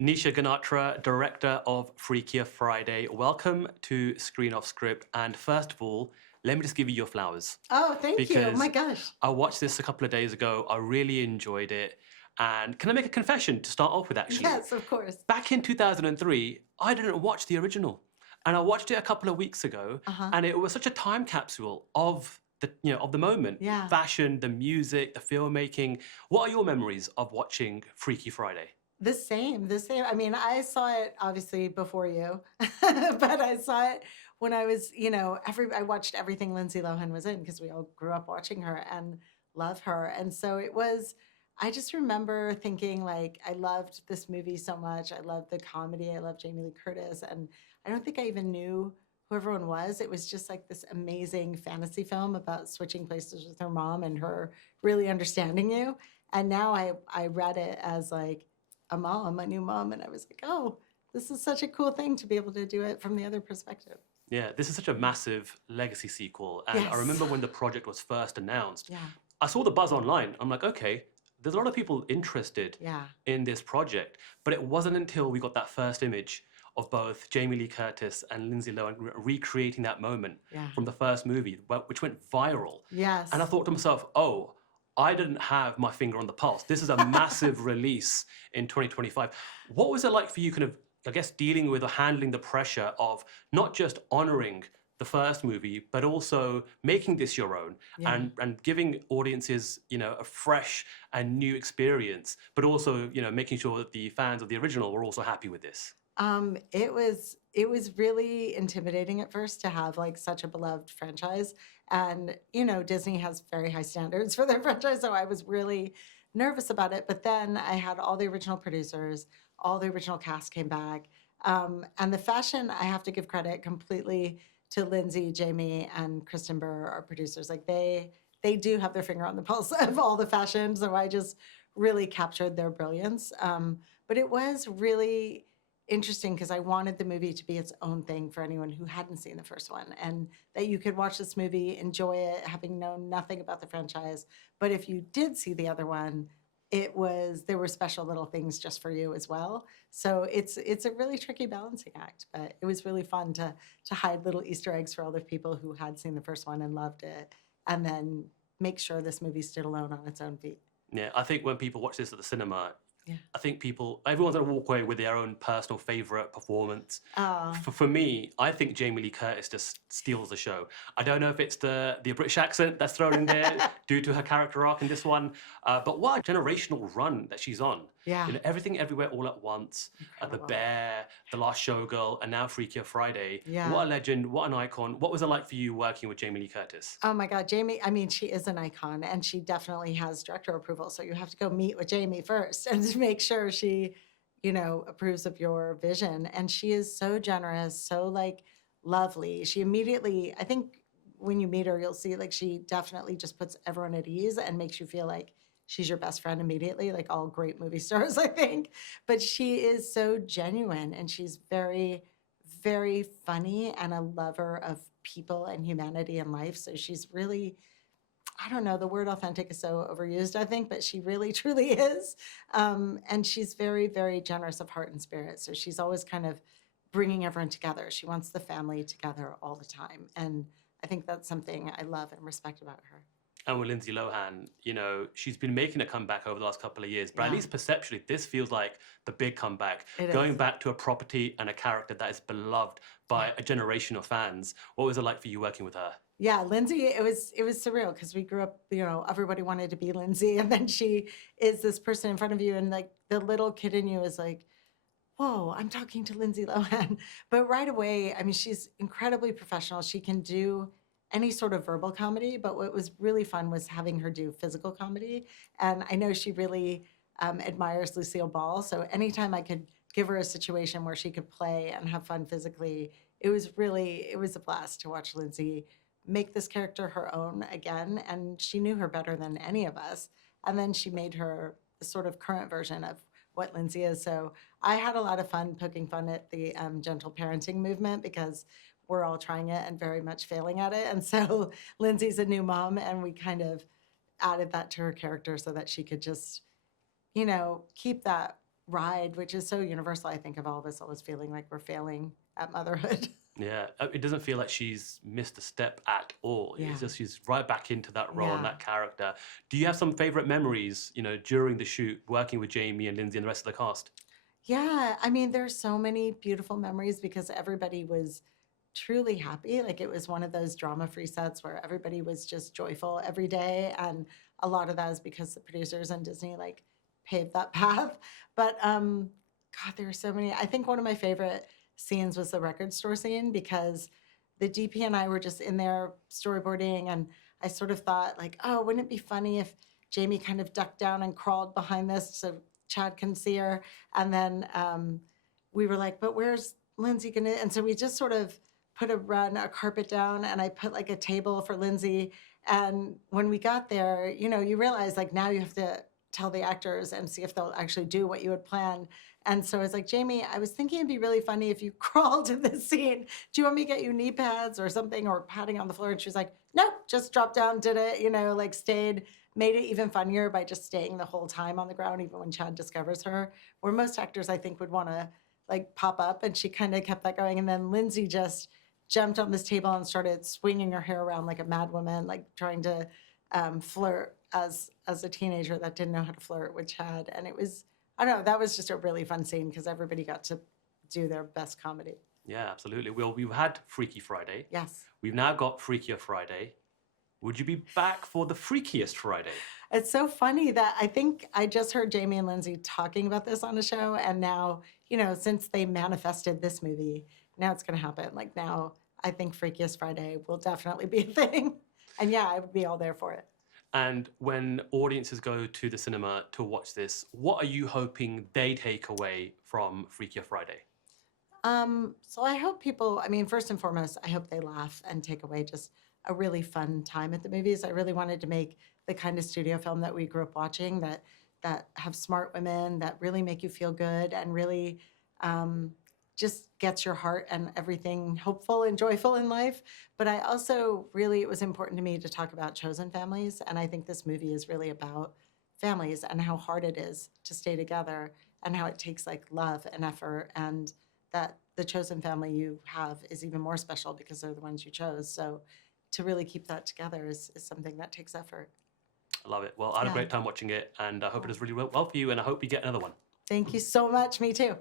Nisha Ganatra, director of Freakier Friday. Welcome to Screen Off Script. And first of all, let me just give you your flowers Oh, thank you. My because gosh. I watched this a couple of days ago. I really enjoyed it. And can I make a confession to start off with, actually? Yes, of course. Back in 2003, I didn't watch the original. And I watched it a couple of weeks ago, Uh-huh. and it was such a time capsule of the moment. Yeah. Fashion, the music, the filmmaking. What are your memories of watching Freaky Friday? The same. I mean, I saw it obviously before you, but I saw it when I was, I watched everything Lindsay Lohan was in because we all grew up watching her and love her. And so I just remember thinking like, I loved this movie so much. I loved the comedy. I loved Jamie Lee Curtis. And I don't think I even knew who everyone was. It was just like this amazing fantasy film about switching places with her mom and her really understanding you. And now I read it as like, a new mom, and I was like, oh, this is such a cool thing to be able to do it from the other perspective. Yeah, this is such a massive legacy sequel. And I Yes. remember when the project was first announced, Yeah. I saw the buzz online. I'm like, okay, there's a lot of people interested Yeah. in this project. But it wasn't until we got that first image of both Jamie Lee Curtis and Lindsay Lohan recreating that moment Yeah. from the first movie, which went viral. Yes. And I thought to myself, oh, I didn't have my finger on the pulse. This is a massive release in 2025. What was it like for you, kind of, I guess, dealing with or handling the pressure of not just honoring the first movie, but also making this your own Yeah. and giving audiences, a fresh and new experience, but also, making sure that the fans of the original were also happy with this? It was really intimidating at first to have like such a beloved franchise. And Disney has very high standards for their franchise, so I was really nervous about it. But then I had all the original producers, all the original cast came back. And the fashion, I have to give credit completely to Lindsay, Jamie, and Kristen Burr, our producers. Like they do have their finger on the pulse of all the fashion. So I just really captured their brilliance. But it was really interesting because I wanted the movie to be its own thing for anyone who hadn't seen the first one, and that you could watch this movie, enjoy it, having known nothing about the franchise. But if you did see the other one, there were special little things just for you as well. So it's a really tricky balancing act, but it was really fun to hide little Easter eggs for all the people who had seen the first one and loved it, and then make sure this movie stood alone on its own feet. Yeah, I think when people watch this at the cinema, Yeah. I think everyone's gonna walk away with their own personal favorite performance. Oh, For me, I think Jamie Lee Curtis just steals the show. I don't know if it's the British accent that's thrown in there due to her character arc in this one, but what a generational run that she's on. yeah. Everything Everywhere All at Once, The Incredible. Bear, The Last Showgirl, and now Freakier Friday. Yeah. What a legend, what an icon. What was it like for you working with Jamie Lee Curtis? Oh my God, Jamie, I mean, she is an icon and she definitely has director approval. So you have to go meet with Jamie first and to make sure she, approves of your vision. And she is so generous, so like lovely. She immediately, I think when you meet her, you'll see like she definitely just puts everyone at ease and makes you feel like she's your best friend immediately, like all great movie stars, I think. But she is so genuine and she's very, very funny and a lover of people and humanity and life. So she's really, I don't know, the word authentic is so overused, I think, but she really truly is. And she's very, very generous of heart and spirit. So she's always kind of bringing everyone together. She wants the family together all the time. And I think that's something I love and respect about her. And with Lindsay Lohan, she's been making a comeback over the last couple of years, but at Yeah. least perceptually, this feels like the big comeback. It Going is. back to a property and a character that is beloved by a generation of fans. What was it like for you working with her? Yeah, Lindsay, it was surreal because we grew up, everybody wanted to be Lindsay, and then she is this person in front of you, and like the little kid in you is like, whoa, I'm talking to Lindsay Lohan. But right away, I mean, she's incredibly professional. She can do any sort of verbal comedy, but what was really fun was having her do physical comedy. And I know she really admires Lucille Ball. So anytime I could give her a situation where she could play and have fun physically, it was a blast to watch Lindsay make this character her own again. And she knew her better than any of us. And then she made her the sort of current version of what Lindsay is. So I had a lot of fun poking fun at the gentle parenting movement because we're all trying it and very much failing at it. And so Lindsay's a new mom, and we kind of added that to her character so that she could just, keep that ride, which is so universal, I think, of all of us always feeling like we're failing at motherhood. Yeah, it doesn't feel like she's missed a step at all. Yeah. It's just she's right back into that role and Yeah. that character. Do you have some favorite memories, during the shoot, working with Jamie and Lindsay and the rest of the cast? Yeah, I mean, there's so many beautiful memories because everybody was truly happy. Like it was one of those drama-free sets where everybody was just joyful every day, and a lot of that is because the producers and Disney like paved that path. But God, there are so many. I think one of my favorite scenes was the record store scene because the DP and I were just in there storyboarding, and I sort of thought like, oh, wouldn't it be funny if Jamie kind of ducked down and crawled behind this so Chad can see her? And then we were like, but where's Lindsay gonna? And so we just sort of put a carpet down, and I put like a table for Lindsay. And when we got there, you realize like now you have to tell the actors and see if they'll actually do what you had planned. And so I was like, Jamie, I was thinking it'd be really funny if you crawled in this scene. Do you want me to get you knee pads or something, or padding on the floor? And she was like, nope, just dropped down, did it, like stayed, made it even funnier by just staying the whole time on the ground, even when Chad discovers her, where most actors, I think, would want to like pop up. And she kind of kept that going. And then Lindsay just jumped on this table and started swinging her hair around like a mad woman, like trying to flirt as a teenager that didn't know how to flirt with Chad. And it was, I don't know, that was just a really fun scene because everybody got to do their best comedy. Yeah, absolutely. Well, we've had Freaky Friday. Yes. We've now got Freakier Friday. Would you be back for the Freakiest Friday? It's so funny that I think I just heard Jamie and Lindsay talking about this on a show. And now, since they manifested this movie, now it's going to happen. Like now, I think Freakiest Friday will definitely be a thing. And yeah, I would be all there for it. And when audiences go to the cinema to watch this, what are you hoping they take away from Freakier Friday? So I hope people, first and foremost, I hope they laugh and take away just a really fun time at the movies. I really wanted to make the kind of studio film that we grew up watching, that have smart women, that really make you feel good and really just gets your heart and everything hopeful and joyful in life. But I also it was important to me to talk about chosen families. And I think this movie is really about families and how hard it is to stay together and how it takes like love and effort, and that the chosen family you have is even more special because they're the ones you chose. So to really keep that together is something that takes effort. I love it. Well, I had a great time watching it, and I hope it does really well for you, and I hope you get another one. Thank you so much. Me too.